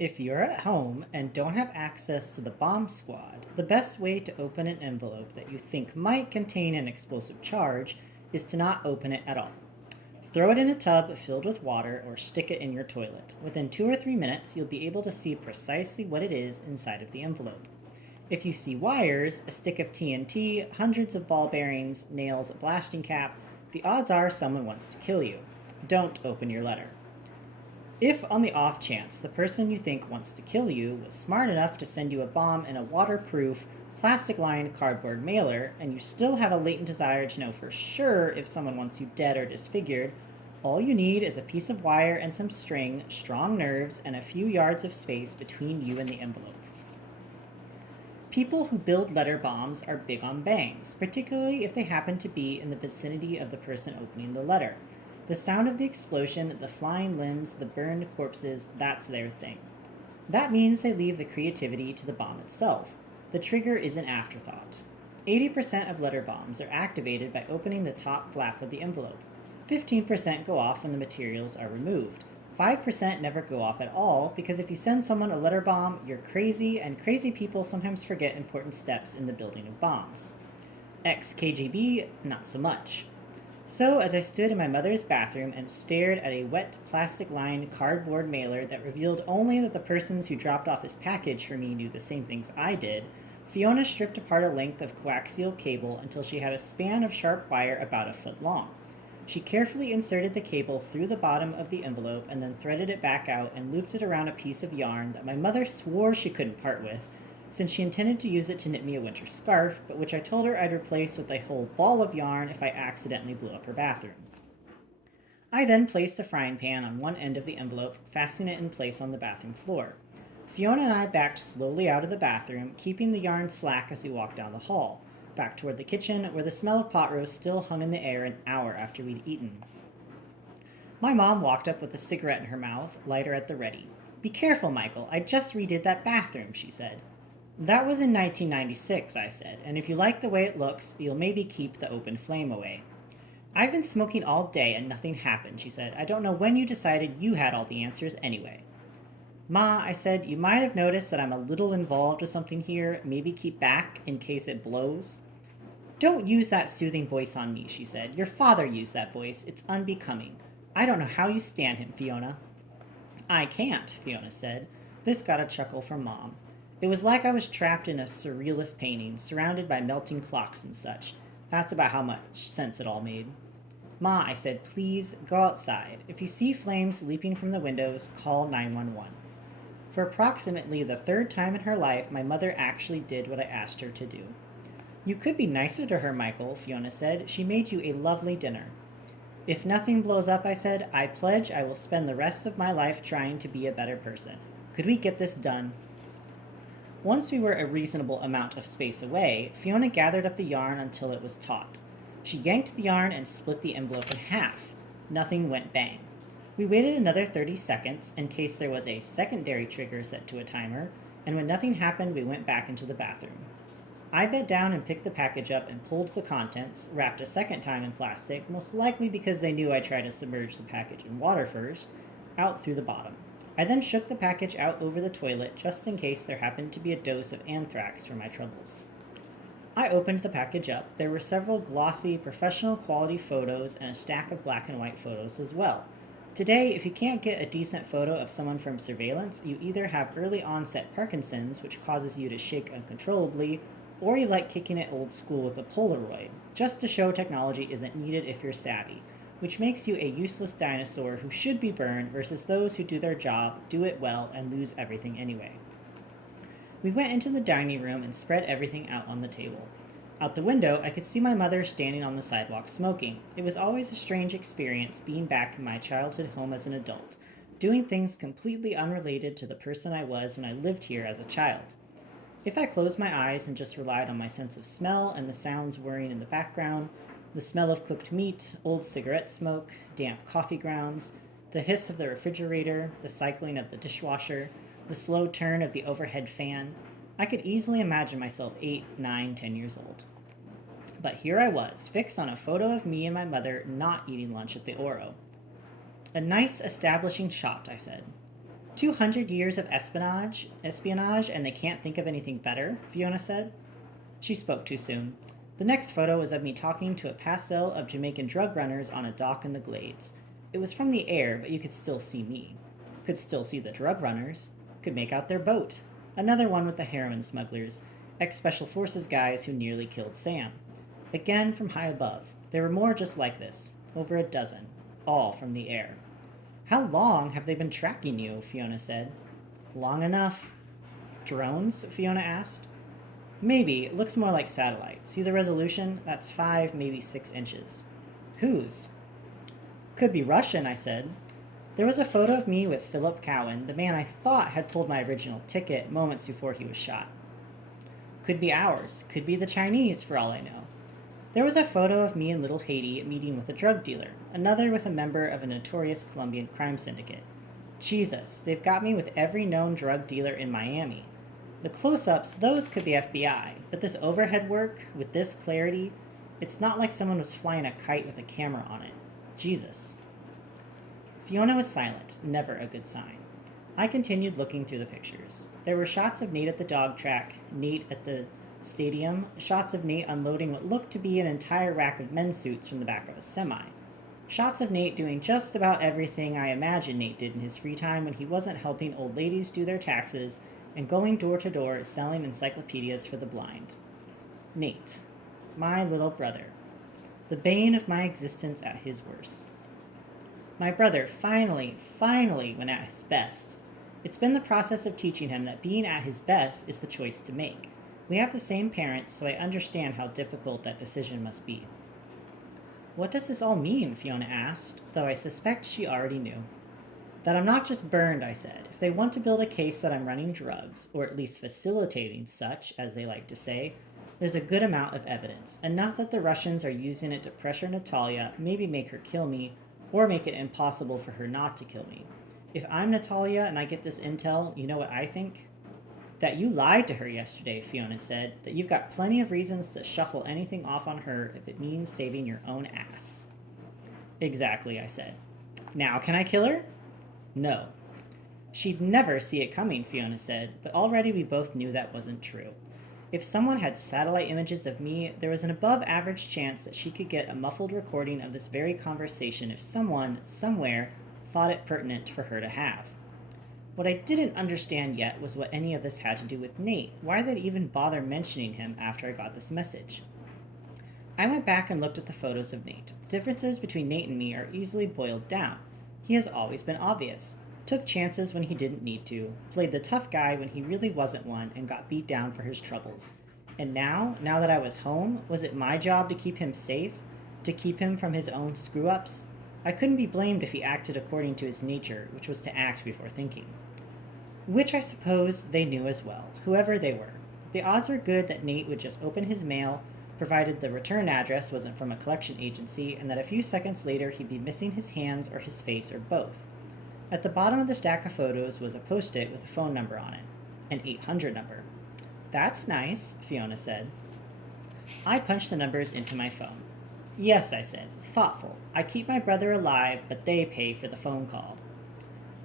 If you're at home and don't have access to the bomb squad, the best way to open an envelope that you think might contain an explosive charge is to not open it at all. Throw it in a tub filled with water or stick it in your toilet. Within 2 or 3 minutes, you'll be able to see precisely what it is inside of the envelope. If you see wires, a stick of TNT, hundreds of ball bearings, nails, a blasting cap, the odds are someone wants to kill you. Don't open your letter. If, on the off chance, the person you think wants to kill you was smart enough to send you a bomb in a waterproof, plastic lined cardboard mailer, and you still have a latent desire to know for sure if someone wants you dead or disfigured, all you need is a piece of wire and some string, strong nerves, and a few yards of space between you and the envelope. People who build letter bombs are big on bangs, particularly if they happen to be in the vicinity of the person opening the letter. The sound of the explosion, the flying limbs, the burned corpses, that's their thing. That means they leave the creativity to the bomb itself. The trigger is an afterthought. 80% of letter bombs are activated by opening the top flap of the envelope. 15% go off when the materials are removed. 5% never go off at all because if you send someone a letter bomb, you're crazy, and crazy people sometimes forget important steps in the building of bombs. Ex KGB, not so much. So, as I stood in my mother's bathroom and stared at a wet, plastic lined cardboard mailer that revealed only that the persons who dropped off this package for me knew the same things I did, Fiona stripped apart a length of coaxial cable until she had a span of sharp wire about a foot long. She carefully inserted the cable through the bottom of the envelope and then threaded it back out and looped it around a piece of yarn that my mother swore she couldn't part with, since she intended to use it to knit me a winter scarf, but which I told her I'd replace with a whole ball of yarn if I accidentally blew up her bathroom. I then placed a frying pan on one end of the envelope, fastening it in place on the bathroom floor. Fiona and I backed slowly out of the bathroom, keeping the yarn slack as we walked down the hall, back toward the kitchen, where the smell of pot roast still hung in the air an hour after we'd eaten. My mom walked up with a cigarette in her mouth, lighter at the ready. "Be careful, Michael. I just redid that bathroom," she said. "That was in 1996," I said, "and if you like the way it looks, you'll maybe keep the open flame away." "I've been smoking all day and nothing happened," she said. "I don't know when you decided you had all the answers anyway." "Ma," I said, "you might have noticed that I'm a little involved with something here. Maybe keep back in case it blows." "Don't use that soothing voice on me," she said. "Your father used that voice. It's unbecoming. I don't know how you stand him, Fiona." "I can't," Fiona said. This got a chuckle from Mom. "It was like I was trapped in a surrealist painting, surrounded by melting clocks and such. That's about how much sense it all made." "Ma," I said, "please go outside. If you see flames leaping from the windows, call 911." For approximately the third time in her life, my mother actually did what I asked her to do. "You could be nicer to her, Michael," Fiona said. "She made you a lovely dinner." "If nothing blows up," I said, "I pledge I will spend the rest of my life trying to be a better person. Could we get this done?" Once we were a reasonable amount of space away, Fiona gathered up the yarn until it was taut. She yanked the yarn and split the envelope in half. Nothing went bang. We waited another 30 seconds in case there was a secondary trigger set to a timer, and when nothing happened, we went back into the bathroom. I bent down and picked the package up and pulled the contents, wrapped a second time in plastic, most likely because they knew I tried to submerge the package in water first, out through the bottom. I then shook the package out over the toilet just in case there happened to be a dose of anthrax for my troubles. I opened the package up. There were several glossy, professional quality photos and a stack of black and white photos as well. Today, if you can't get a decent photo of someone from surveillance, you either have early onset Parkinson's, which causes you to shake uncontrollably, or you like kicking it old school with a Polaroid, just to show technology isn't needed if you're savvy, which makes you a useless dinosaur who should be burned versus those who do their job, do it well, and lose everything anyway. We went into the dining room and spread everything out on the table. Out the window, I could see my mother standing on the sidewalk smoking. It was always a strange experience being back in my childhood home as an adult, doing things completely unrelated to the person I was when I lived here as a child. If I closed my eyes and just relied on my sense of smell and the sounds whirring in the background, the smell of cooked meat, old cigarette smoke, damp coffee grounds, the hiss of the refrigerator, the cycling of the dishwasher, the slow turn of the overhead fan, I could easily imagine myself 8, 9, 10 years old. But here I was, fixed on a photo of me and my mother not eating lunch at the Oro. "A nice establishing shot," I said. 200 years of espionage, and they can't think of anything better, Fiona said. She spoke too soon. The next photo was of me talking to a passel of Jamaican drug runners on a dock in the Glades. It was from the air, but you could still see me. Could still see the drug runners. Could make out their boat. Another one with the heroin smugglers, ex-Special Forces guys who nearly killed Sam. Again from high above. There were more just like this, over a dozen, all from the air. How long have they been tracking you? Fiona said. Long enough. Drones? Fiona asked. Maybe. It looks more like satellite. See the resolution? That's 5, maybe 6 inches. Whose? Could be Russian, I said. There was a photo of me with Philip Cowan, the man I thought had pulled my original ticket moments before he was shot. Could be ours. Could be the Chinese, for all I know. There was a photo of me in Little Haiti meeting with a drug dealer, another with a member of a notorious Colombian crime syndicate. Jesus, they've got me with every known drug dealer in Miami. The close-ups, those could be FBI, but this overhead work, with this clarity, it's not like someone was flying a kite with a camera on it. Jesus. Fiona was silent, never a good sign. I continued looking through the pictures. There were shots of Nate at the dog track, Nate at the stadium, shots of Nate unloading what looked to be an entire rack of men's suits from the back of a semi. Shots of Nate doing just about everything I imagine Nate did in his free time when he wasn't helping old ladies do their taxes and going door to door selling encyclopedias for the blind. Nate, my little brother, the bane of my existence at his worst. My brother finally went at his best. It's been the process of teaching him that being at his best is the choice to make. We have the same parents, so I understand how difficult that decision must be. What does this all mean? Fiona asked, though I suspect she already knew. That I'm not just burned, I said. If they want to build a case that I'm running drugs, or at least facilitating such, as they like to say, there's a good amount of evidence, enough that the Russians are using it to pressure Natalia, maybe make her kill me, or make it impossible for her not to kill me. If I'm Natalia and I get this intel, you know what I think? That you lied to her yesterday, Fiona said, that you've got plenty of reasons to shuffle anything off on her if it means saving your own ass. Exactly, I said. Now can I kill her? No. She'd never see it coming, Fiona said, but already we both knew that wasn't true. If someone had satellite images of me, there was an above-average chance that she could get a muffled recording of this very conversation if someone, somewhere, thought it pertinent for her to have. What I didn't understand yet was what any of this had to do with Nate. Why they'd even bother mentioning him after I got this message. I went back and looked at the photos of Nate. The differences between Nate and me are easily boiled down. He has always been obvious. Took chances when he didn't need to, played the tough guy when he really wasn't one, and got beat down for his troubles. And now that I was home, was it my job to keep him safe? To keep him from his own screw-ups? I couldn't be blamed if he acted according to his nature, which was to act before thinking. Which I suppose they knew as well, whoever they were. The odds were good that Nate would just open his mail, provided the return address wasn't from a collection agency, and that a few seconds later he'd be missing his hands or his face or both. At the bottom of the stack of photos was a post-it with a phone number on it, an 800 number. That's nice, Fiona said. I punched the numbers into my phone. Yes, I said, thoughtful. I keep my brother alive, but they pay for the phone call.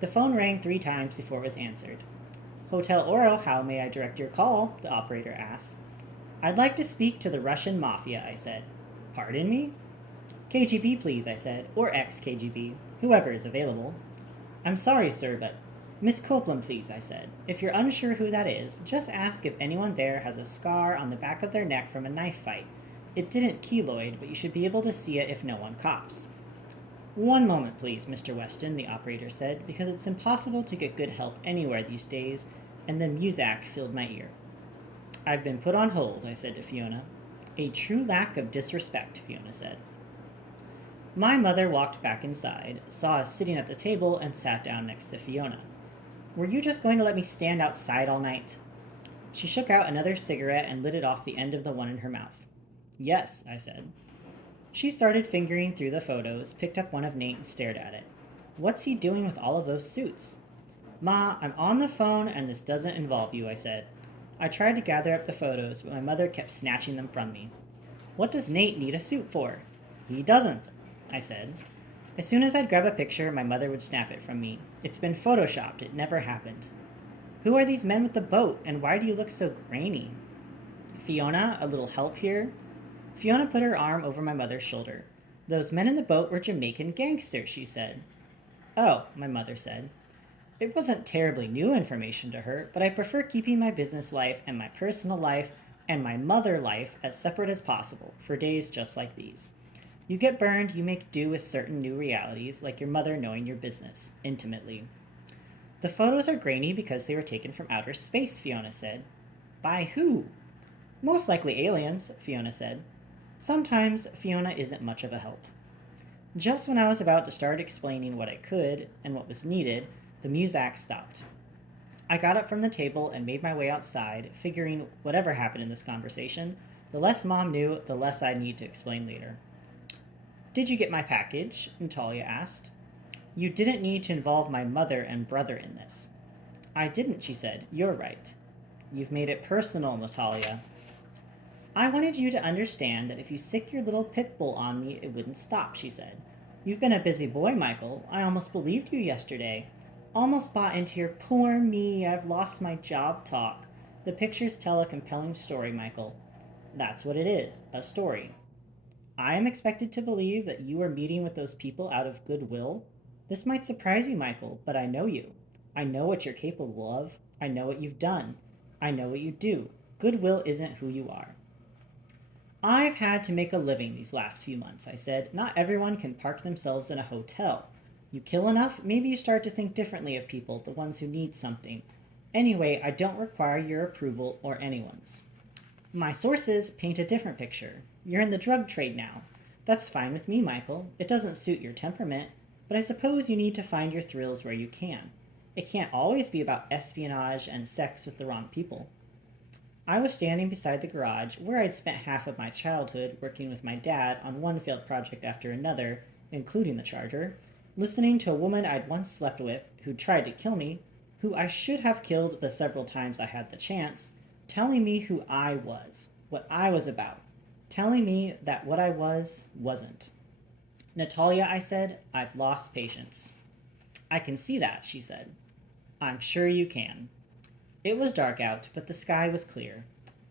The phone rang 3 times before it was answered. Hotel Oro, how may I direct your call? The operator asked. I'd like to speak to the Russian Mafia, I said. Pardon me? KGB, please, I said, or ex-KGB, whoever is available. I'm sorry, sir, but Miss Copeland, please, I said. If you're unsure who that is, just ask if anyone there has a scar on the back of their neck from a knife fight. It didn't keloid, but you should be able to see it if no one cops. One moment, please, Mr. Weston, the operator said, because it's impossible to get good help anywhere these days, and then Muzak filled my ear. I've been put on hold, I said to Fiona. A true lack of disrespect, Fiona said. My mother walked back inside, saw us sitting at the table, and sat down next to Fiona. Were you just going to let me stand outside all night? She shook out another cigarette and lit it off the end of the one in her mouth. Yes, I said. She started fingering through the photos, picked up one of Nate and stared at it. What's he doing with all of those suits? Ma, I'm on the phone and this doesn't involve you, I said. I tried to gather up the photos, but my mother kept snatching them from me. What does Nate need a suit for? He doesn't, I said. As soon as I'd grab a picture, my mother would snap it from me. It's been photoshopped, it never happened. Who are these men with the boat, and why do you look so grainy? Fiona, a little help here? Fiona put her arm over my mother's shoulder. Those men in the boat were Jamaican gangsters, she said. Oh, my mother said. It wasn't terribly new information to her, but I prefer keeping my business life and my personal life and my mother life as separate as possible for days just like these. You get burned, you make do with certain new realities, like your mother knowing your business, intimately. The photos are grainy because they were taken from outer space, Fiona said. By who? Most likely aliens, Fiona said. Sometimes Fiona isn't much of a help. Just when I was about to start explaining what I could and what was needed, the muzak stopped. I got up from the table and made my way outside, figuring whatever happened in this conversation, the less Mom knew, the less I'd need to explain later. Did you get my package? Natalia asked. You didn't need to involve my mother and brother in this. I didn't, she said. You're right. You've made it personal, Natalia. I wanted you to understand that if you sick your little pit bull on me, it wouldn't stop, she said. You've been a busy boy, Michael. I almost believed you yesterday. Almost bought into your poor me, I've lost my job talk. The pictures tell a compelling story, Michael. That's what it is, a story. I am expected to believe that you are meeting with those people out of goodwill. This might surprise you, Michael, but I know you. I know what you're capable of. I know what you've done. I know what you do. Goodwill isn't who you are. I've had to make a living these last few months, I said. Not everyone can park themselves in a hotel. You kill enough, maybe you start to think differently of people, the ones who need something. Anyway, I don't require your approval or anyone's. My sources paint a different picture. You're in the drug trade now. That's fine with me, Michael. It doesn't suit your temperament, but I suppose you need to find your thrills where you can. It can't always be about espionage and sex with the wrong people. I was standing beside the garage where I'd spent half of my childhood working with my dad on one failed project after another, including the Charger, listening to a woman I'd once slept with who tried to kill me, who I should have killed the several times I had the chance, telling me who I was, what I was about, telling me that what I was wasn't. Natalia, I said, I've lost patience. I can see that, she said. I'm sure you can. It was dark out, but the sky was clear.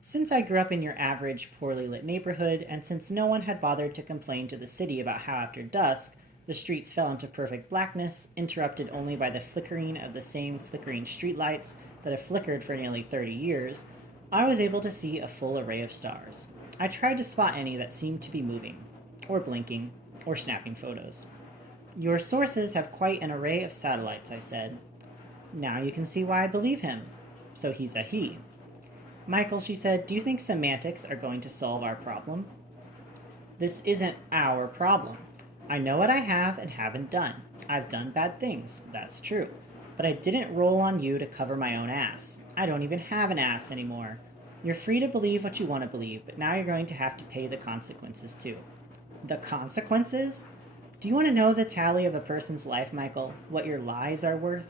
Since I grew up in your average, poorly lit neighborhood, and since no one had bothered to complain to the city about how after dusk the streets fell into perfect blackness, interrupted only by the flickering of the same flickering streetlights that have flickered for nearly 30 years, I was able to see a full array of stars. I tried to spot any that seemed to be moving, or blinking, or snapping photos. Your sources have quite an array of satellites, I said. Now you can see why I believe him. So he's a he. Michael, she said, do you think semantics are going to solve our problem? This isn't our problem. I know what I have and haven't done. I've done bad things, that's true. But I didn't roll on you to cover my own ass. I don't even have an ass anymore. You're free to believe what you want to believe, but now you're going to have to pay the consequences too. The consequences? Do you want to know the tally of a person's life, Michael? What your lies are worth?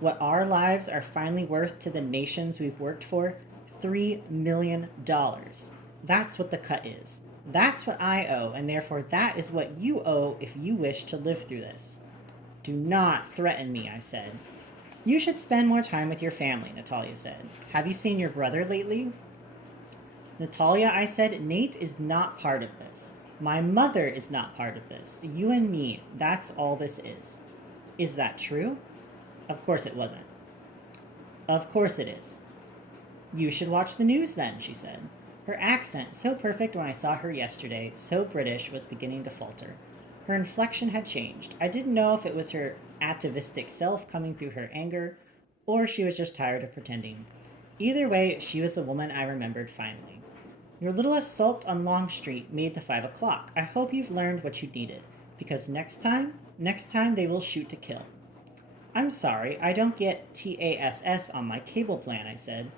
What our lives are finally worth to the nations we've worked for? $3 million. That's what the cut is. That's what I owe, and therefore that is what you owe if you wish to live through this. Do not threaten me, I said. You should spend more time with your family, Natalia said. Have you seen your brother lately? Natalia, I said, Nate is not part of this. My mother is not part of this. You and me, that's all this is. Is that true? Of course it wasn't. Of course it is. You should watch the news then, she said. Her accent, so perfect when I saw her yesterday, so British, was beginning to falter. Her inflection had changed. I didn't know if it was her atavistic self coming through her anger, or she was just tired of pretending. Either way, she was the woman I remembered finally. Your little assault on Long Street made the 5 o'clock. I hope you've learned what you needed, because next time they will shoot to kill. I'm sorry, I don't get TASS on my cable plan, I said,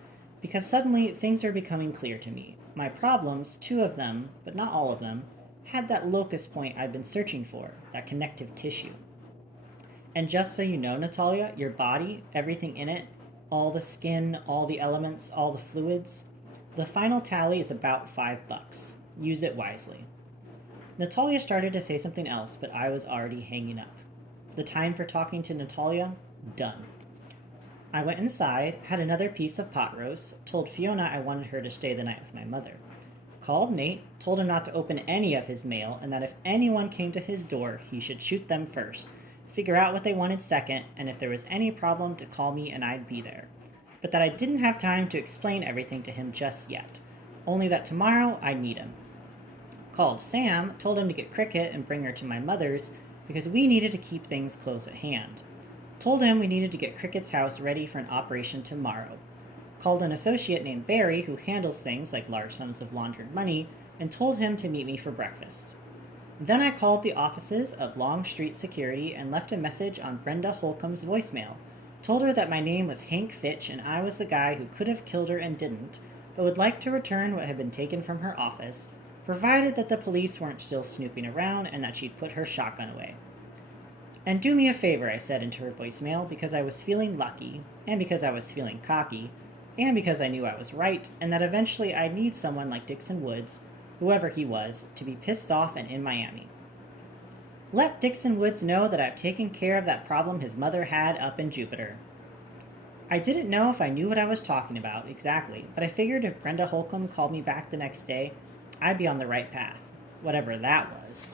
because suddenly things are becoming clear to me. My problems, 2 of them, but not all of them, had that locus point I've been searching for, that connective tissue. And just so you know, Natalia, your body, everything in it, all the skin, all the elements, all the fluids, the final tally is about $5. Use it wisely. Natalia started to say something else, but I was already hanging up. The time for talking to Natalia? Done. I went inside, had another piece of pot roast, told Fiona I wanted her to stay the night with my mother. Called Nate, told him not to open any of his mail, and that if anyone came to his door, he should shoot them first, figure out what they wanted second, and if there was any problem, to call me and I'd be there. But that I didn't have time to explain everything to him just yet, only that tomorrow I'd meet him. Called Sam, told him to get Cricket and bring her to my mother's because we needed to keep things close at hand. Told him we needed to get Cricket's house ready for an operation tomorrow. Called an associate named Barry who handles things like large sums of laundered money and told him to meet me for breakfast. Then I called the offices of Long Street Security and left a message on Brenda Holcomb's voicemail. Told her that my name was Hank Fitch and I was the guy who could have killed her and didn't, but would like to return what had been taken from her office, provided that the police weren't still snooping around and that she'd put her shotgun away. And do me a favor, I said into her voicemail, because I was feeling lucky, and because I was feeling cocky, and because I knew I was right, and that eventually I'd need someone like Dixon Woods, whoever he was, to be pissed off and in Miami. Let Dixon Woods know that I've taken care of that problem his mother had up in Jupiter. I didn't know if I knew what I was talking about exactly, but I figured if Brenda Holcomb called me back the next day, I'd be on the right path, whatever that was.